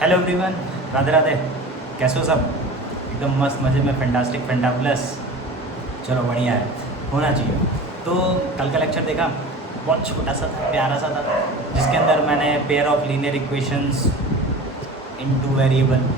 Hello everyone, Radhe Radhe. कैसे हो सब? एकदम मस्त मज़े में, फैंटास्टिक, फैंटाबुलस। चलो बढ़िया है, होना चाहिए। तो कल का लेक्चर देखा, बहुत छोटा सा था, प्यारा सा था, जिसके अंदर मैंने pair of linear equations in two variable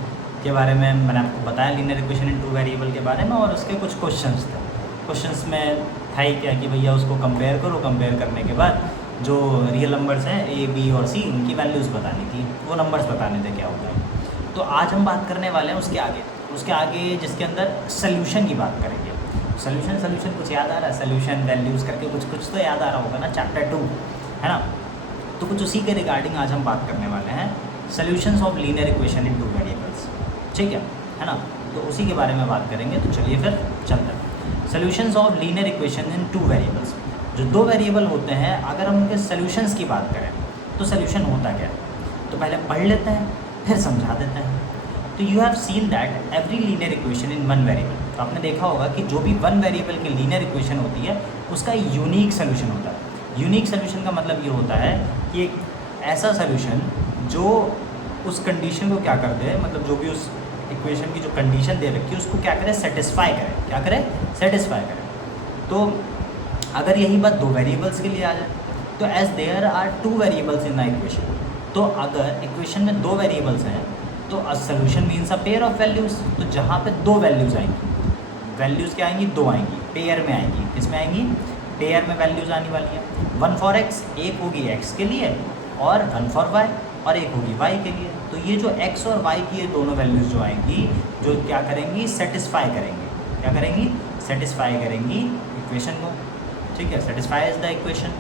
के बारे में मैंने आपको बताया, linear equation in two variable के बारे में, और उसके कुछ क्वेश्चंस थे। क्वेश्चंस में था ही क्या कि भैया उसको कंपेयर करो, कंपेयर करने के बाद जो रियल नंबर्स हैं ए बी और सी, उनकी वैल्यूज़ बतानी थी, वो नंबर्स बताने थे क्या होता है। तो आज हम बात करने वाले हैं उसके आगे जिसके अंदर सोल्यूशन की बात करेंगे। सोल्यूशन कुछ याद आ रहा है? सोल्यूशन वैल्यूज़ करके कुछ तो याद आ रहा होगा ना, चैप्टर 2 है ना। तो कुछ उसी के रिगार्डिंग आज हम बात करने वाले हैं, solutions of linear equation in two variables. ठीक है ना। तो उसी के बारे में बात करेंगे। तो चलिए फिर चलते हैं। Solutions of linear equation in two variables. जो दो वेरिएबल होते हैं, अगर हम उनके सोल्यूशंस की बात करें तो सोल्यूशन होता क्या है, तो पहले पढ़ लेते हैं फिर समझा देते हैं। तो you have seen that every linear equation in one variable. तो आपने देखा होगा कि जो भी वन वेरिएबल की लीनियर इक्वेशन होती है उसका यूनिक सोल्यूशन होता है। यूनिक सोल्यूशन का मतलब ये होता है कि एक ऐसा सोल्यूशन जो उस कंडीशन को क्या कर दे, मतलब जो भी उस इक्वेशन की जो कंडीशन दे रखी है उसको क्या करे, सेटिस्फाई करे। क्या करे? सेटिस्फाई करे। तो अगर यही बात दो वेरिएबल्स के लिए आ जाए तो as there are two variables in the equation, तो अगर इक्वेशन में दो वेरिएबल्स हैं तो a solution means a pair of values. तो जहाँ पे दो वैल्यूज़ आएंगी, वैल्यूज़ क्या आएंगी? दो आएंगी, पेयर में आएंगी। किसमें आएंगी? पेयर में वैल्यूज़ आने वाली है। वन फॉर एक्स, एक होगी एक्स के लिए, और वन फॉर वाई, और एक होगी वाई के लिए। तो ये जो एक्स और वाई की ये दोनों वैल्यूज़ जो आएंगी, जो क्या करेंगी? सेटिस्फाई करेंगी। क्या करेंगी? सेटिस्फाई करेंगी इक्वेशन को। ठीक है, सेटिस्फाई इज द इक्वेशन।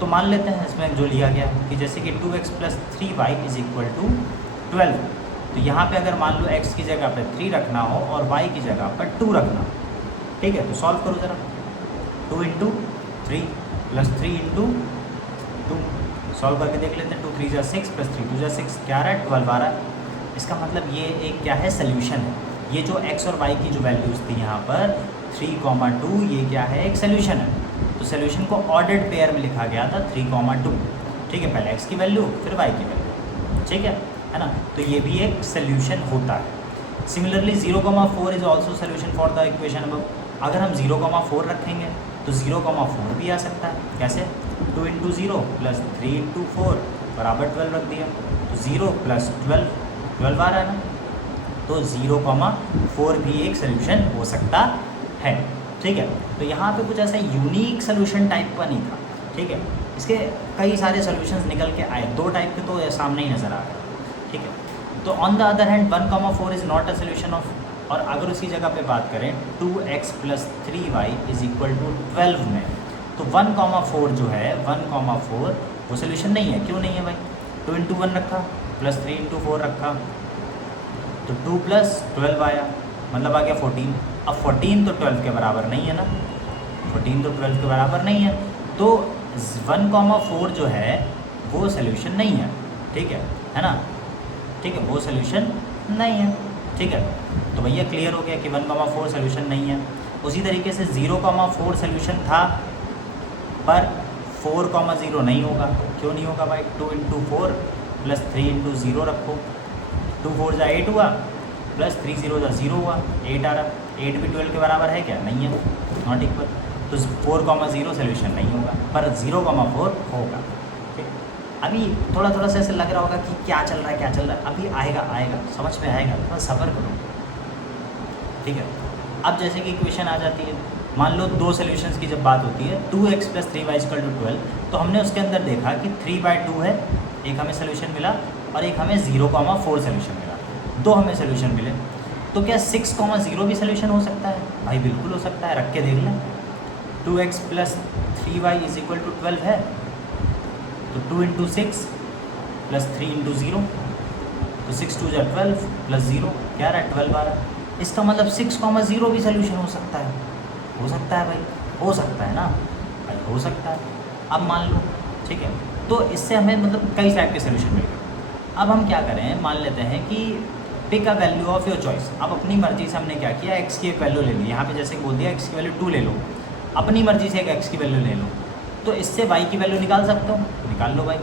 तो मान लेते हैं इसमें जो लिया गया कि जैसे कि 2x + 3y = 12। तो यहाँ पे अगर मान लो x की जगह पे 3 रखना हो और y की जगह पर 2 रखना हो, ठीक है, तो सॉल्व करो ज़रा। 2 × 3 + 3 × 2 सॉल्व करके देख लेते हैं। 2 × 3 = 6 + 3 × 2 = 6, क्या आ रहा है? 12 आ रहा है। इसका मतलब ये एक क्या है? सोल्यूशन है। ये जो x और y की जो वैल्यूज़ थी यहाँ पर 3, 2, ये क्या है? एक सोल्यूशन है। तो सोल्यूशन को ऑर्डर्ड पेयर में लिखा गया था 3, 2। ठीक है, पहले x की वैल्यू फिर y की वैल्यू। ठीक है ना। तो ये भी एक सोल्यूशन होता है। Similarly 0, 4 is also solution for the equation above. अगर हम 0, 4 रखेंगे तो 0, 4 भी आ सकता है। कैसे? 2 × 0 + 3 × 4 = 12 रख दिया। तो 0 + 12 आ रहा है ना। तो 0, 4 भी एक सोल्यूशन हो सकता है। ठीक है, तो यहाँ पे कुछ ऐसा यूनिक सोल्यूशन टाइप का नहीं था। ठीक है, इसके कई सारे सोल्यूशंस निकल के आए, दो टाइप के तो सामने ही नज़र आ गए। ठीक है, तो on the other hand 1, 4 is not a solution of, और अगर उसकी जगह पे बात करें 2x + 3y = 12 में, तो 1, 4 जो है 1, 4 वो सोल्यूशन नहीं है। क्यों नहीं है भाई? 2 × 1 रखा + 3 × 4 रखा, तो 2 + 12 आया, मतलब आ गया 14। अब 14 तो 12 के बराबर नहीं है ना, 14 तो 12 के बराबर नहीं है। तो 1, 4 जो है वो सोल्यूशन नहीं है। ठीक है ना। ठीक है, वो सोल्यूशन नहीं है। ठीक है, तो भैया क्लियर हो गया कि 1, 4 सोल्यूशन नहीं है। उसी तरीके से 0, 4 सोल्यूशन था, पर 4, 0 नहीं होगा। क्यों नहीं होगा भाई? 2 × 4 + 3 × 0 रखो, 2 × 4 = 8 हुआ, + 3 × 0 = 0 हुआ, 8 आ रहा। 8 भी 12 के बराबर है क्या? नहीं है, नॉट इक्वल। तो 4, 0 सोल्यूशन नहीं होगा, पर 0, 4 होगा। ठीक, अभी थोड़ा सा ऐसे लग रहा होगा कि क्या चल रहा है, अभी आएगा, समझ में आएगा, थोड़ा सब्र करो। ठीक है, अब जैसे कि इक्वेशन आ जाती है, मान लो दो सोल्यूशंस की जब बात होती है, 2x + 3y = 12, तो हमने उसके अंदर देखा कि 3/2 है, एक हमें सोल्यूशन मिला, और एक हमें 0, 4 सोल्यूशन मिला, दो हमें सोल्यूशन मिले। तो क्या 6, 0 भी सोल्यूशन हो सकता है? भाई बिल्कुल हो सकता है, रख के देख लें। 2x + 3y = 12 है, तो 2 × 6 + 3 × 0, तो 6, 2 = 12 + 0 क्या रहा है? 12 आ रहा है। इसका मतलब 6, 0 भी सोल्यूशन हो सकता है। हो सकता है भाई, हो सकता है ना भाई, हो सकता है। अब मान लो, ठीक है, तो इससे हमें मतलब कई टाइप के सोल्यूशन मिल गए। अब हम क्या करें, मान लेते हैं कि pick a value of your choice. अब अपनी मर्जी से हमने क्या किया, x की एक वैल्यू ले ली। यहाँ पे जैसे बोल दिया x की वैल्यू 2 ले लो, अपनी मर्जी से एक x की वैल्यू ले लो, तो इससे y की वैल्यू निकाल सकते हो, निकाल लो भाई।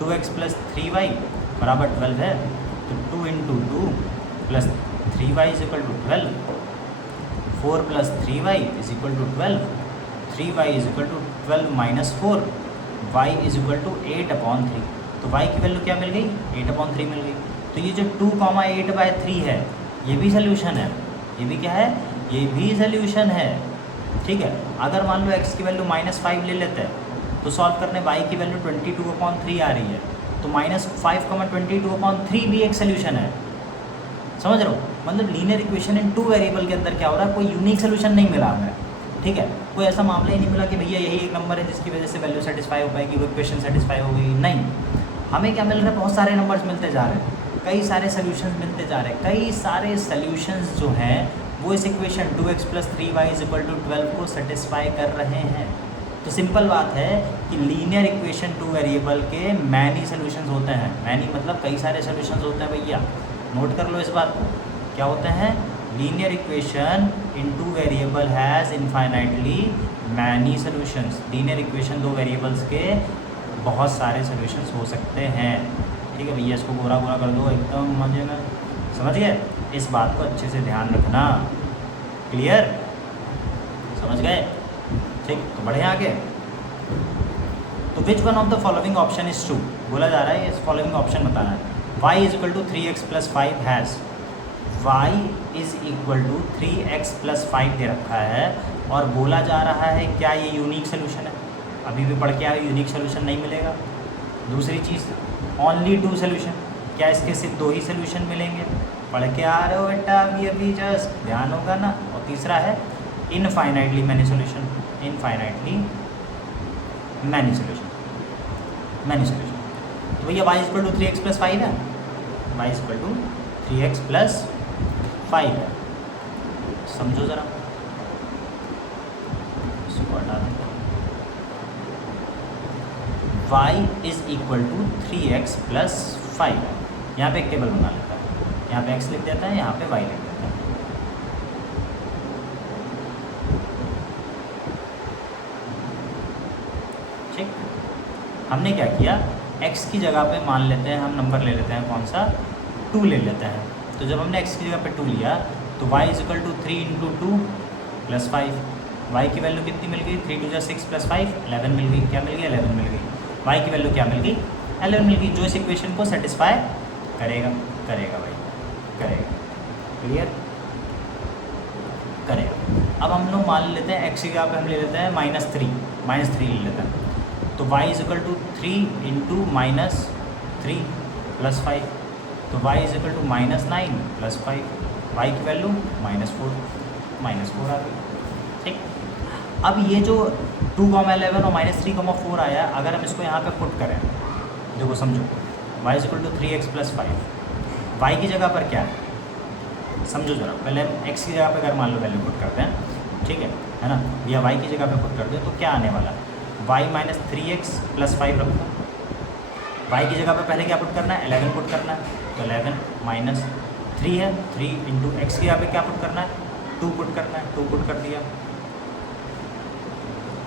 2x + 3y = 12 है, तो तो 2 into 2 plus 3y is equal to 12, 4 plus 3y is equal to 12, 3y is equal to 12 minus 4, y is equal to 8/3। तो y की वैल्यू क्या मिल गई? 8/3 मिल गई। तो ये जो 2,8/3 है ये भी सोल्यूशन है, ये भी क्या है? ये भी सोल्यूशन है। ठीक है, अगर मान लो x की वैल्यू -5 ले लेते हैं तो सॉल्व करने y की वैल्यू 22/3 आ रही है, तो -5,22/3 भी एक सोल्यूशन है। समझ रहे हो? मतलब लीनियर इक्वेशन इन 2 वेरिएबल के अंदर क्या हो रहा है, कोई यूनिक सोल्यूशन नहीं मिला हमें। ठीक है, कोई ऐसा मामला ही नहीं मिला कि भैया यही एक नंबर है जिसकी वजह से वैल्यू सेटिस्फाई हो पाएगी, वो इक्वेशन सेटिस्फाई हो गई। नहीं, हमें क्या मिल रहा है? बहुत सारे नंबर्स मिलते जा रहे हैं, कई सारे सोल्यूशंस मिलते जा रहे हैं। कई सारे सोल्यूशंस जो हैं वो इस इक्वेशन 2x + 3y = 12 को सेटिस्फाई कर रहे हैं। तो सिंपल बात है कि लीनियर इक्वेशन 2 वेरिएबल के मैनी सोल्यूशंस होते हैं। मैनी मतलब कई सारे सोल्यूशंस होते हैं भैया, नोट कर लो इस बात को। क्या होते हैं? Linear equation in 2 variable has infinitely many solutions. Linear equation 2 variables के बहुत सारे सोल्यूशंस हो सकते हैं। ठीक है भैया, इसको गोरा गोरा कर दो एकदम मजे में। समझ गए? इस बात को अच्छे से ध्यान रखना। क्लियर? समझ गए? ठीक, तो बढ़े आगे। तो which one of the following option is true? बोला जा रहा है इस फॉलोइंग ऑप्शन बताना है। y = 3x + 5 has, y = 3x + 5 दे रखा है और बोला जा रहा है क्या ये यूनिक सोल्यूशन है? अभी भी पढ़ के आए, यूनिक सोल्यूशन नहीं मिलेगा। दूसरी चीज़, ओनली 2 सोल्यूशन, क्या इसके सिर्फ 2 ही सोल्यूशन मिलेंगे? पढ़ के आ रहे हो बेटा, अभी जस्ट ध्यान होगा ना। और तीसरा है infinitely many solution, infinitely many solution, many solution. तो भैया y = 3x + 5 है, y = 3x + 5 है। समझो ज़रा, इसको हटा दें। y = 3x + 5 है। यहाँ पे एक टेबल बना लेता है, यहाँ पे x लिख देता है, यहाँ पे y लिख देता है। ठीक, हमने क्या किया, x की जगह पे मान लेते हैं हम, नंबर ले लेते हैं कौन सा, 2 ले लेते हैं। तो जब हमने x की जगह पे 2 लिया तो y = 3 × 2 + 5। y की वैल्यू कितनी मिल गई? 3 × 6 + 5 11 मिल गई। क्या मिल गई? 11 मिल गई। y की वैल्यू क्या मिल गई? 11 मिल गई, जो इस इक्वेशन को सेटिस्फाई करेगा। करेगा भाई, करेगा। क्लियर? करेगा। अब हम लोग मान लेते हैं x की जगह पे हम ले लेते हैं -3 ले लेते हैं। तो y = 3 × -3 + 5, तो y = -9 + 5, y की वैल्यू -4 आ गई। ठीक, अब ये जो 2,11 और -3,4 आया, अगर हम इसको यहाँ पे पुट करें, देखो समझो, y = 3x + 5, y की जगह पर क्या है समझो ज़रा। पहले हम x की जगह पे अगर मान लो वैल्यू पुट करते हैं, ठीक है ना, या y की जगह पे पुट करते हैं तो क्या आने वाला है? y - 3x + 5 रखो। y की जगह पे पहले क्या पुट करना है? 11 पुट करना है। तो 11 - 3 है, 3 × x की जगह पे क्या पुट करना है? 2 पुट करना है, 2 पुट कर दिया।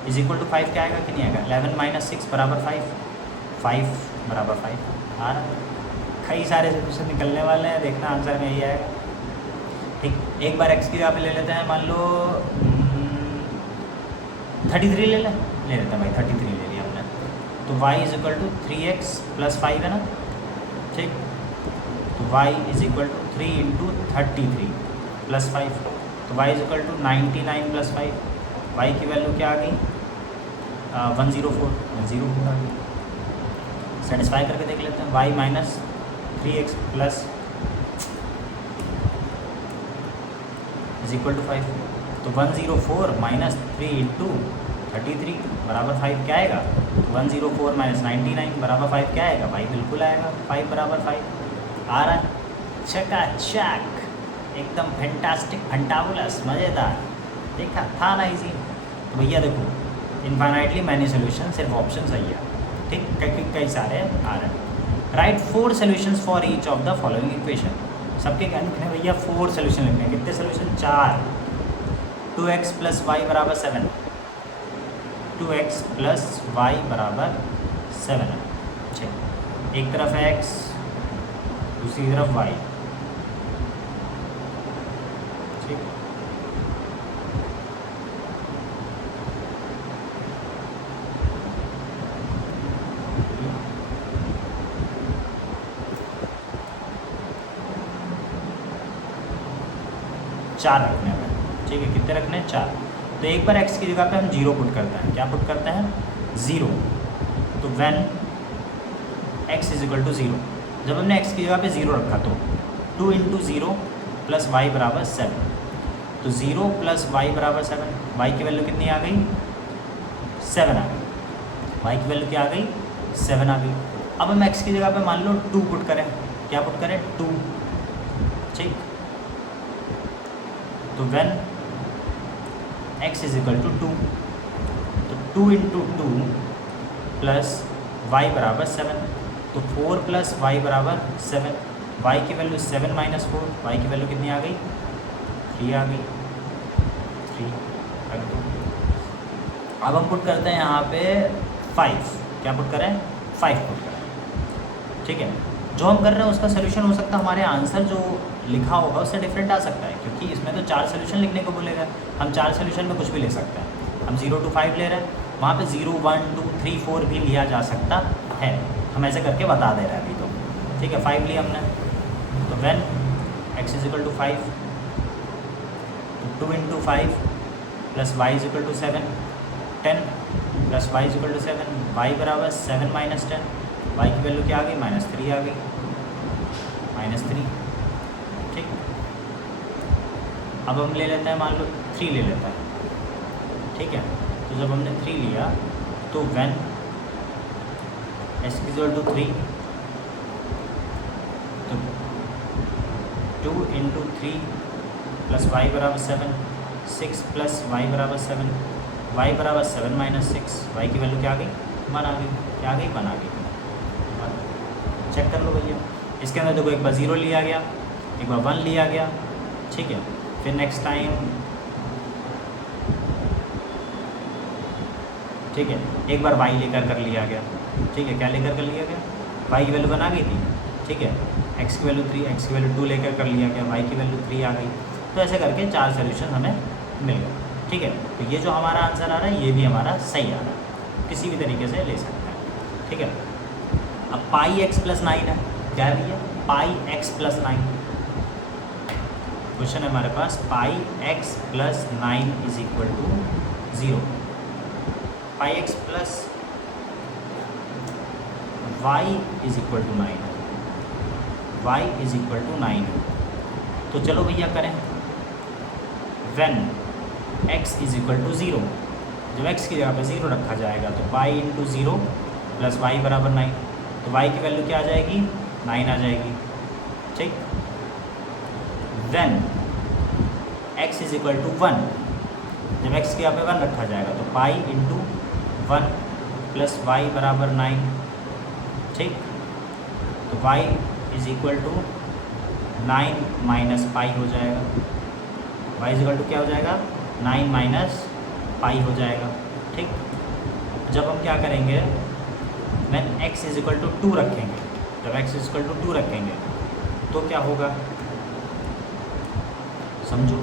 = 5 क्या आएगा कि नहीं आएगा? 11 - 6 = 5, 5 = 5 आ रहा है। कई सारे सोल्यूशन निकलने वाले हैं, देखना आंसर में यही आएगा। ठीक, एक बार x की जगह पे ले लेते हैं, मान लो 33 ले लेते हैं भाई, 33 ले लिया हमने। तो y = 3x + 5 है ना। ठीक, तो y = 3 × 33 + 5, तो y = 99 + 5, y की वैल्यू क्या आ गई? 104 आ गई। सेटिस्फाई करके देख लेते हैं। y - 3x + = 5, तो 104 - 3 × 33 = 5 क्या आएगा? 104 - 99 = 5 क्या आएगा भाई? बिल्कुल आएगा, 5 = 5 आ रहा है। चकाचक, एकदम फैंटास्टिक, फंटाबुलस, मज़ेदार। देखा था ना इजी। तो भैया देखो, इनफाइनाइटली मैनी सोल्यूशन, सिर्फ ऑप्शन सही है। ठीक, कई सारे आ रहे हैं। Right 4 solutions for each of the following equation. सबके क्या लिखने भैया? 4 सोल्यूशन लिखने हैं। कितने solution? 4। 2x + y = 7, 2x + y = 7 है। ठीक, एक तरफ है x, दूसरी तरफ y, ठीक। चार रखने हैं, ठीक है। कितने रखने हैं? 4। तो एक बार x की जगह पे हम 0 पुट करते हैं। क्या पुट करते हैं? 0। तो when x is equal to 0, जब हमने x की जगह पे 0 रखा तो 2 इंटू 0 प्लस वाई बराबर 7। तो 0 प्लस वाई बराबर 7, वाई की वैल्यू कितनी आ गई? 7 आ गई। वाई की वैल्यू क्या आ गई? 7 आ गई। अब हम x की जगह पे मान लो 2 पुट करें। क्या पुट करें? 2, ठीक। तो when x is equal to 2, तो 2 इंटू 2 प्लस वाई बराबर 7। तो 4 प्लस वाई बराबर 7। वाई की वैल्यू 7 माइनस 4, वाई की वैल्यू कितनी आ गई? 3 आ गई। 3 रख दो। अब हम पुट करते हैं यहाँ पे 5। क्या पुट करें? 5 पुट करें, ठीक है। जो हम कर रहे हैं उसका सोल्यूशन हो सकता है हमारे आंसर जो लिखा होगा उससे डिफरेंट आ सकता है, क्योंकि इसमें तो 4 सोल्यूशन लिखने को बोलेगा। हम 4 सोल्यूशन में कुछ भी ले सकते हैं। हम 0 to 5 ले रहे हैं, वहाँ पे 0, 1, 2, 3, 4 भी लिया जा सकता है। हम ऐसे करके बता दे रहे हैं अभी तो, ठीक है। 5 लिया हमने, तो when x is equal to 5, तो 2 into 5 plus y is equal to 7, 10 plus y is equal to 7, y बराबर 7 माइनस 10, वाई की वैल्यू क्या आ गई? -3 आ गई। -3, ठीक। अब हम ले लेते हैं, मान लो 3 ले लेते हैं, ठीक है। तो जब हमने 3 लिया तो व्हेन x इक्वल टू 3, तो 2 इंटू 3 प्लस वाई बराबर 7, 6 प्लस वाई बराबर 7, वाई बराबर 7 माइनस 6, वाई की वैल्यू क्या आ गई? 1 आ गई। क्या आ गई? 1 आ गई। चेक कर लो भैया, इसके अंदर देखो एक बार 0 लिया गया, एक बार 1 लिया गया, ठीक है। फिर नेक्स्ट टाइम, ठीक है, एक बार y लेकर कर लिया गया, ठीक है। क्या लेकर कर लिया गया? y की वैल्यू 1 आ गई थी, ठीक है। x की वैल्यू 3, x की वैल्यू 2 लेकर कर लिया गया, y की वैल्यू 3 आ गई। तो ऐसे करके 4 सोल्यूशन हमें मिल गए, ठीक है। तो ये जो हमारा आंसर आ रहा है ये भी हमारा सही आ रहा है, किसी भी तरीके से ले सकते हैं, ठीक है। अब पाई x प्लस 9 है। क्या है भैया? पाई x प्लस 9। क्वेश्चन है हमारे पास, pi x plus 9 is equal to 0। Pi x plus y is equal to 9 है, y इज इक्वल टू 9 है। तो चलो भैया करें। When x is equal to 0, जब x की जगह पे 0 रखा जाएगा तो पाई इंटू 0 प्लस वाई बराबर 9। तो y की वैल्यू क्या आ जाएगी? 9 आ जाएगी, ठीक। Then x is equal to 1, जब x की यहाँ पे 1 रखा जाएगा तो पाई इंटू 1 प्लस वाई बराबर 9, ठीक। तो y is equal to 9 minus pi हो जाएगा। y इज इक्वल टू क्या हो जाएगा? 9 माइनस पाई हो जाएगा, ठीक। जब हम क्या करेंगे, when x is equal to 2 रखेंगे, जब x इज इक्वल टू 2 रखेंगे तो क्या होगा? समझो,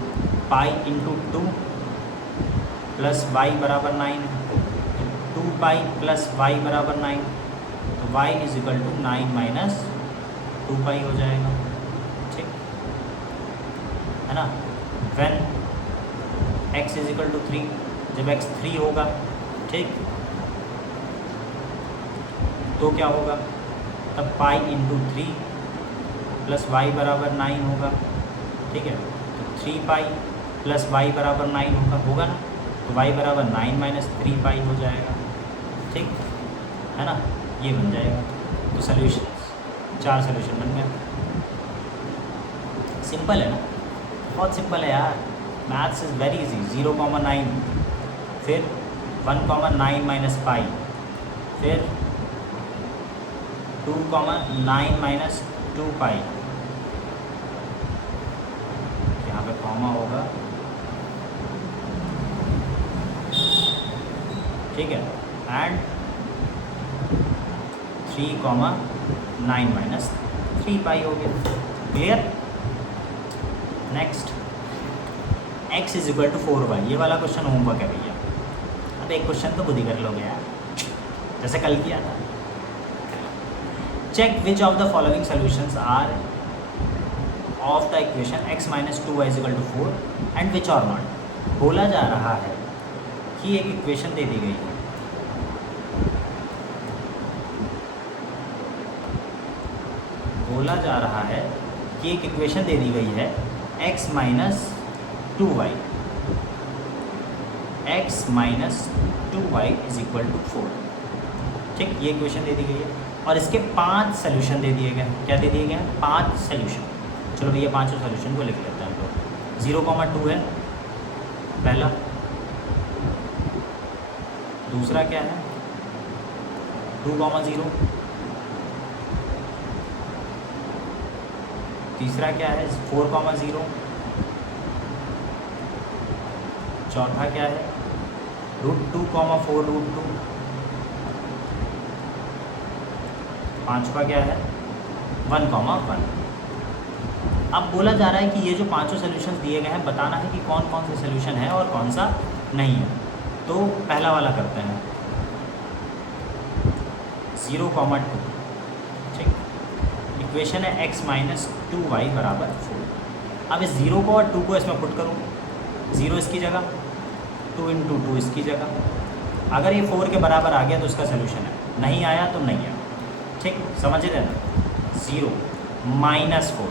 पाई इंटू 2 प्लस वाई बराबर 9, तो 2 पाई प्लस वाई बराबर 9, तो y is equal to 9 minus 2 pi हो जाएगा, ठीक है ना। When x is equal to 3, जब x 3 होगा, ठीक, तो क्या होगा? तब पाई इंटू 3 प्लस वाई बराबर 9 होगा, ठीक है। तो 3 पाई प्लस वाई बराबर 9 होगा ना, तो y बराबर 9 माइनस 3 पाई हो जाएगा, ठीक है ना। ये बन जाएगा। तो सोल्यूशन 4 सोल्यूशन बन गया। सिंपल है ना, बहुत सिंपल है यार। Maths is very easy. 0,9, फिर 1,9 माइनस पाई, फिर 2,9 माइनस 2 पाई, यहाँ पे कॉमा होगा, ठीक है। एंड 3,9 माइनस 3 पाई हो गया। Clear? Next, x is equal to 4y। ये वाला क्वेश्चन होमवर्क है भैया। अब एक क्वेश्चन तो खुद ही कर लोगे यार, जैसे कल किया था। Check which of the following solutions are of the equation x minus 2y is equal to 4 and which are not. बोला जा रहा है कि एक इक्वेशन दे दी गई है, बोला जा रहा है कि एक इक्वेशन दे दी गई है x minus 2y, x minus 2y is equal to 4। ठीक, ये इक्वेशन दे दी गई है और इसके 5 सोल्यूशन दे दिए गए। क्या दे दिए गए हैं? 5 सोल्यूशन। चलो भैया 5 सोल्यूशन को लिख लेते हैं हम लोग। 0,2 है पहला, दूसरा क्या है 2,0, तीसरा क्या है 4,0, चौथा क्या है √2,4√2, पांचवा क्या है 1,1। अब बोला जा रहा है कि ये जो 5 सोल्यूशन दिए गए हैं बताना है कि कौन कौन से सोल्यूशन है और कौन सा नहीं है। तो पहला वाला करते हैं 0,2। ठीक, इक्वेशन है x माइनस 2y बराबर 4। अब इस 0 को और 2 को इसमें पुट करूँ, 0 इसकी जगह, 2 × 2 इसकी जगह। अगर ये 4 के बराबर आ गया तो इसका सोल्यूशन है, नहीं आया तो नहीं है। ठीक, समझ रहे ना? 0 माइनस 4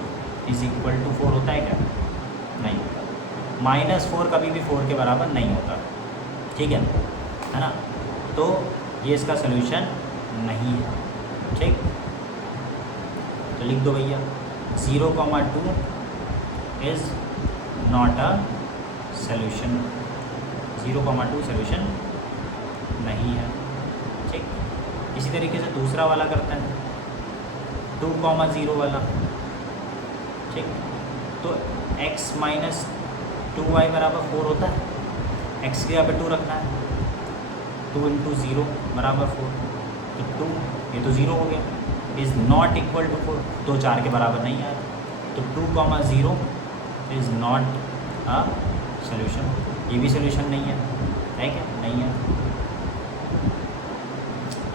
इज इक्वल टू 4 होता है क्या? नहीं होता। माइनस 4 कभी भी 4 के बराबर नहीं होता। ठीक है ना? तो ये इसका सोल्यूशन नहीं है। ठीक, तो लिख दो भैया 0,2 is not a solution. 0,2 solution नहीं है। ठीक, इसी तरीके से दूसरा वाला करते हैं 2,0 वाला। ठीक, तो x माइनस 2y बराबर 4 होता है, x की जगह पे 2 रखना है, 2 × 0 बराबर 4, तो 2 ये तो 0 हो गया, इज़ नॉट इक्वल टू 4, तो 4 के बराबर नहीं आया, तो 2,0 इज़ नॉट अ सोल्यूशन। ये भी सोल्यूशन नहीं है क्या? नहीं है।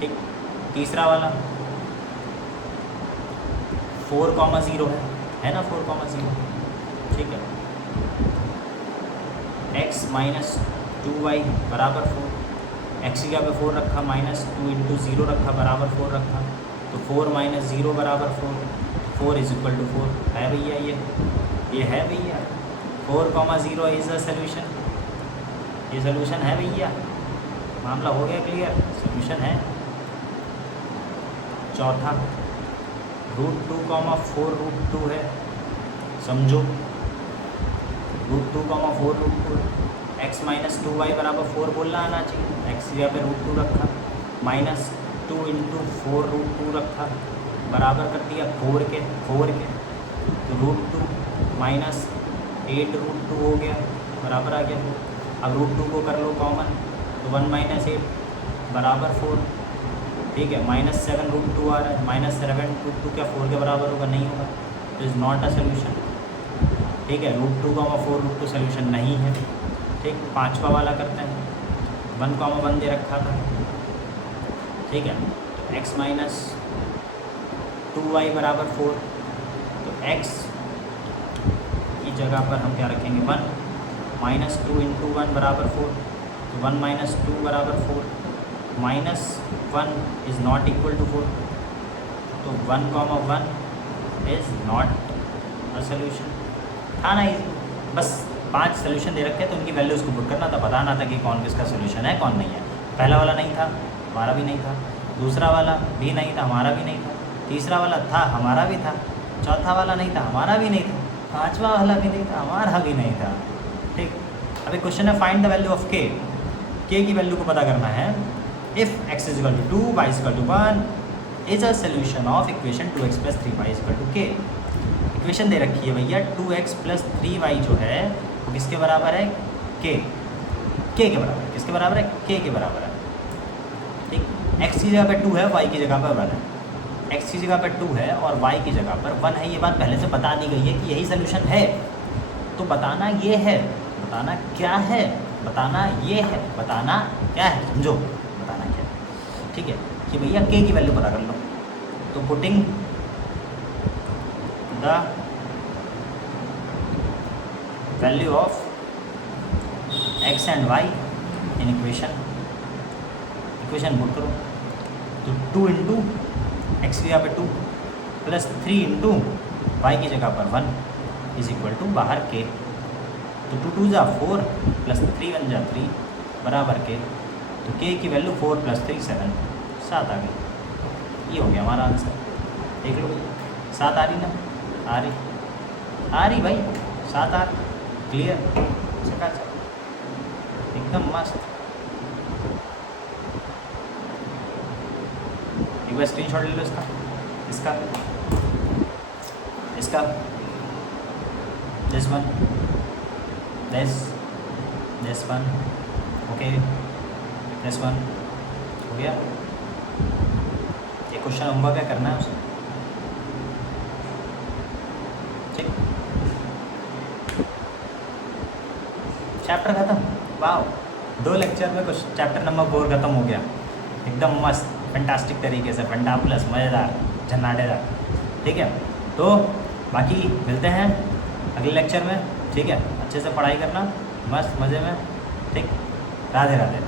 ठीक, तीसरा वाला 4,0 है ना, 4,0। ठीक है, x माइनस 2y बराबर 4, x की जगह पे 4 रखा, माइनस 2 × 0 रखा बराबर 4 रखा, तो 4 माइनस 0 बराबर 4, 4 इज इक्वल टू 4 है भैया। ये है भैया 4,0 इज़ अ सोल्यूशन। ये सोल्यूशन है भैया, मामला हो गया क्लियर, सोल्यूशन है। चौथा √2,4√2 है, समझो √2,4√2 है। x माइनस 2y बराबर 4 बोलना आना चाहिए, x की जगह पे √2 रखा, माइनस 2 × 4√2 रखा, बराबर कर दिया 4 के, तो √2 माइनस 8√2 हो गया, बराबर आ गया 4। अब √2 को कर लो कॉमन, तो 1 माइनस 8 बराबर 4। ठीक है, माइनस 7√2 आ रहा है, माइनस 7√2 क्या 4 के बराबर होगा? नहीं होगा, तो इज़ नॉट अ सोल्यूशन। ठीक है, √2,4√2 सोल्यूशन नहीं है। ठीक, पांचवा वाला करते हैं 1,1 दे रखा था। ठीक है, तो x माइनस 2y बराबर 4, तो x की जगह पर हम क्या रखेंगे 1, माइनस 2 × 1 बराबर 4, तो 1 माइनस 2 बराबर 4, minus 1 is not equal to 4, तो 1,1 इज़ नॉट अ सोल्यूशन। था ना इजी, बस 5 सोल्यूशन दे रखे तो उनकी वैल्यूज़ को पुट करना था, बताना था कि कौन किसका सोल्यूशन है कौन नहीं है। पहला वाला नहीं था, हमारा भी नहीं था, दूसरा वाला भी नहीं था, हमारा भी नहीं था, तीसरा वाला था, हमारा भी था, चौथा वाला नहीं था, हमारा भी नहीं था, पांचवा वाला भी नहीं था, हमारा भी नहीं था। ठीक, अभी क्वेश्चन है find the value of k की वैल्यू को पता करना है। If x is equal to 2, y is equal to 1 is a solution of equation 2x + 3y is equal to k। Equation दे रखी है भैया 2x + 3y जो है वो किसके बराबर है? k के बराबर है। किसके बराबर है? k के बराबर है। ठीक, x की जगह पे 2 है, y की जगह पे 1 है। x की जगह पर 2 है और y की जगह पर 1 है, ये बात पहले से बता दी गई है कि यही सोल्यूशन है। तो बताना ये है, बताना क्या है, बताना ये है, बताना क्या है, समझो बताना क्या है। ठीक है कि भैया k की वैल्यू पता कर लो। तो putting the value of x and y in equation put करो। तो 2 इंटू एक्स की जगह पे 2 प्लस 3 इंटू वाई की जगह पर 1 इज इक्वल टू बाहर के। तो 2 2 जा 4 प्लस 3 1 जा 3 बराबर के। तो के की वैल्यू 4 प्लस 3 7, 7 आ गई। ये हो गया हमारा आंसर। देख लो 7 आ रही ना, आ रही भाई, 7 आ रही, क्लियर, चकाचक, एकदम मस्त। एक बार स्क्रीनशॉट ले लो इसका this one, this one, okay, this one हो गया। ये क्वेश्चन होमवर्क क्या करना है उसे, ठीक। चैप्टर खत्म, वाह, 2 लेक्चर में कुछ चैप्टर नंबर 4 खत्म हो गया, एकदम मस्त, फैंटास्टिक तरीके से, फंटाबुलस, मज़ेदार, झन्नाटेदार। ठीक है, तो बाकी मिलते हैं अगले लेक्चर में। ठीक है, अच्छे से पढ़ाई करना, मस्त मज़े में, ठीक। राधे राधे।